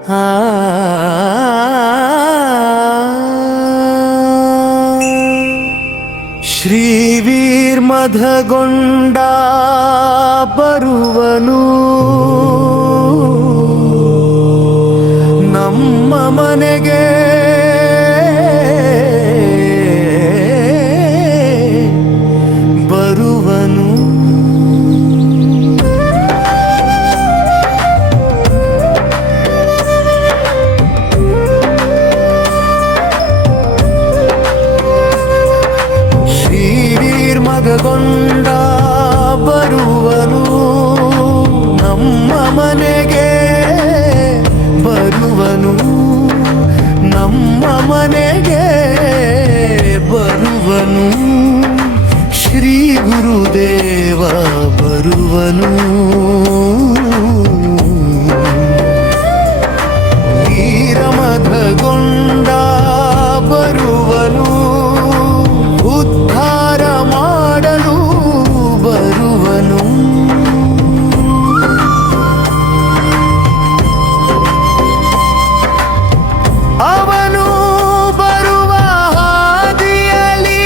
ಶ್ರೀವೀರ್ಮಧಗೊಂಡ ಬರುವನು ನಮ್ಮ ಮನೆಗೆ ಬರುವನು. ಗೊಂಡ ಬರುವನು ನಮ್ಮ ಮನೆಗೆ ಬರುವನು, ನಮ್ಮ ಮನೆಗೆ ಬರುವನು. ಶ್ರೀ ಗುರುದೇವ ಬರುವನು. ವೀರಮಧಗೊಂಡ ಬರುವನು, ಉದ್ಧಾರ ಮಾಡಲು ಬರುವನು. ಅವನು ಬರುವ ಹಾದಿಯಲ್ಲಿ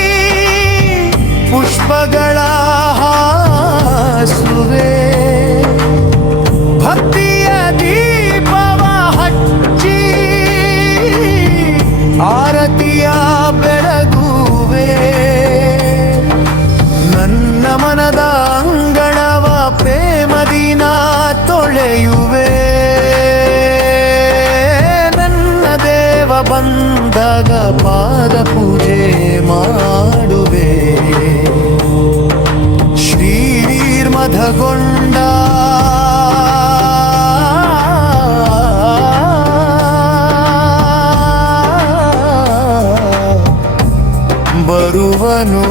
ಪುಷ್ಪಗಳ ಹಾಸುವೆ, ಭಕ್ತಿಯ ದೀಪವ ಹಚ್ಚಿ ಆರತಿಯ ಬೆಳಗುವೆ. ನನ್ನ ಮನದ ಅಂಗಳವ ಪ್ರೇಮದಿನ ತೊಳೆಯುವೆ. ನನ್ನ ದೇವ ಬಂದಾಗ ಪಾದ ಪೂಜೆ ಮಾಡುವೆ. ಶ್ರೀವೀರ್ಮಧಗೊಂಡ ಬರುವನು.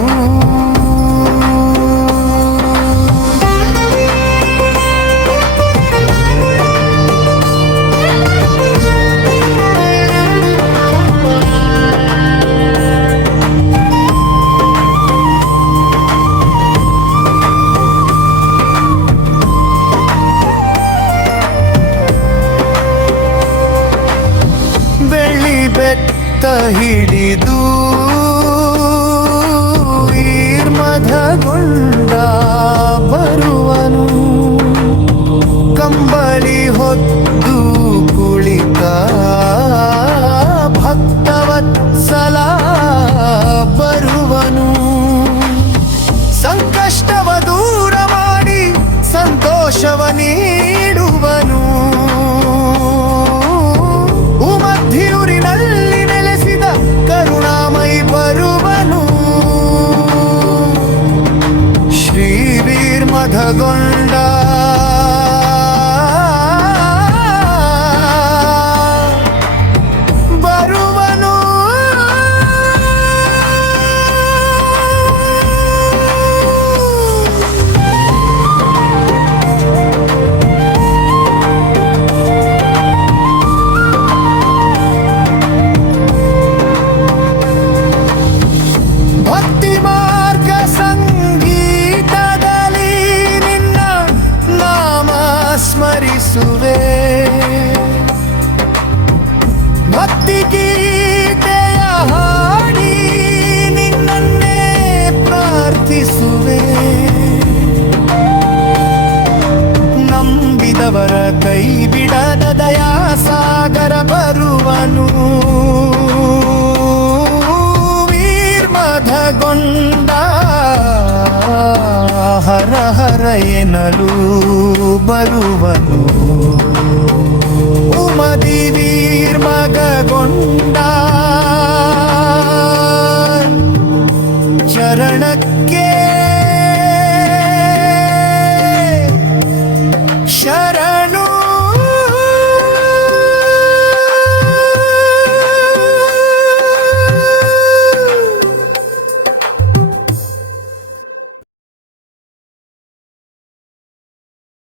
ಬೆಳ್ಳಿ ಬೆತ್ತ ಹಿಡಿದು ವೀರ್ಮಧಗೊಂಡ ಬರುವನು. ಕಂಬಳಿ ಹೊತ್ತು ಕುಳಿತ ಭಕ್ತವತ್ಸಲ ಬರುವನು. ಸಂಕಷ್ಟವ ದೂರ ಮಾಡಿ ಸಂತೋಷವ ನೀಡುವನು. ಉಮದ್ದಿಯೂರಿನಲ್ಲಿ ನೆಲೆಸಿದ ಕರುಣಾಮಯಿ ಬರುವನು. ಶ್ರೀವೀರ್ಮಧಗೊಂಡ ಬರುವನು. ಭಕ್ತಿ ಮಾರ್ಗ ಸಂಗೀತದಲ್ಲಿ ನಿನ್ನ ನಾಮ ಸ್ಮರಿಸುವೆ. ಭಕ್ತಿ ಗೀತೆಯ ಹಾಡಿ ನಿನ್ನನ್ನೇ ಪ್ರಾರ್ಥಿಸುವೆ. ನಂಬಿದವರ ಕೈ ಬಿಡದ ದಯಾ ಸಾಗರ ಬರುವನು. ವೀರ್ಮಧಗೊಂಡ ಹರ ಹರ ಎನ್ನಲು ಬರುವನು. ಉಮದಿ ವೀರ್ಮಧಗೊಂಡ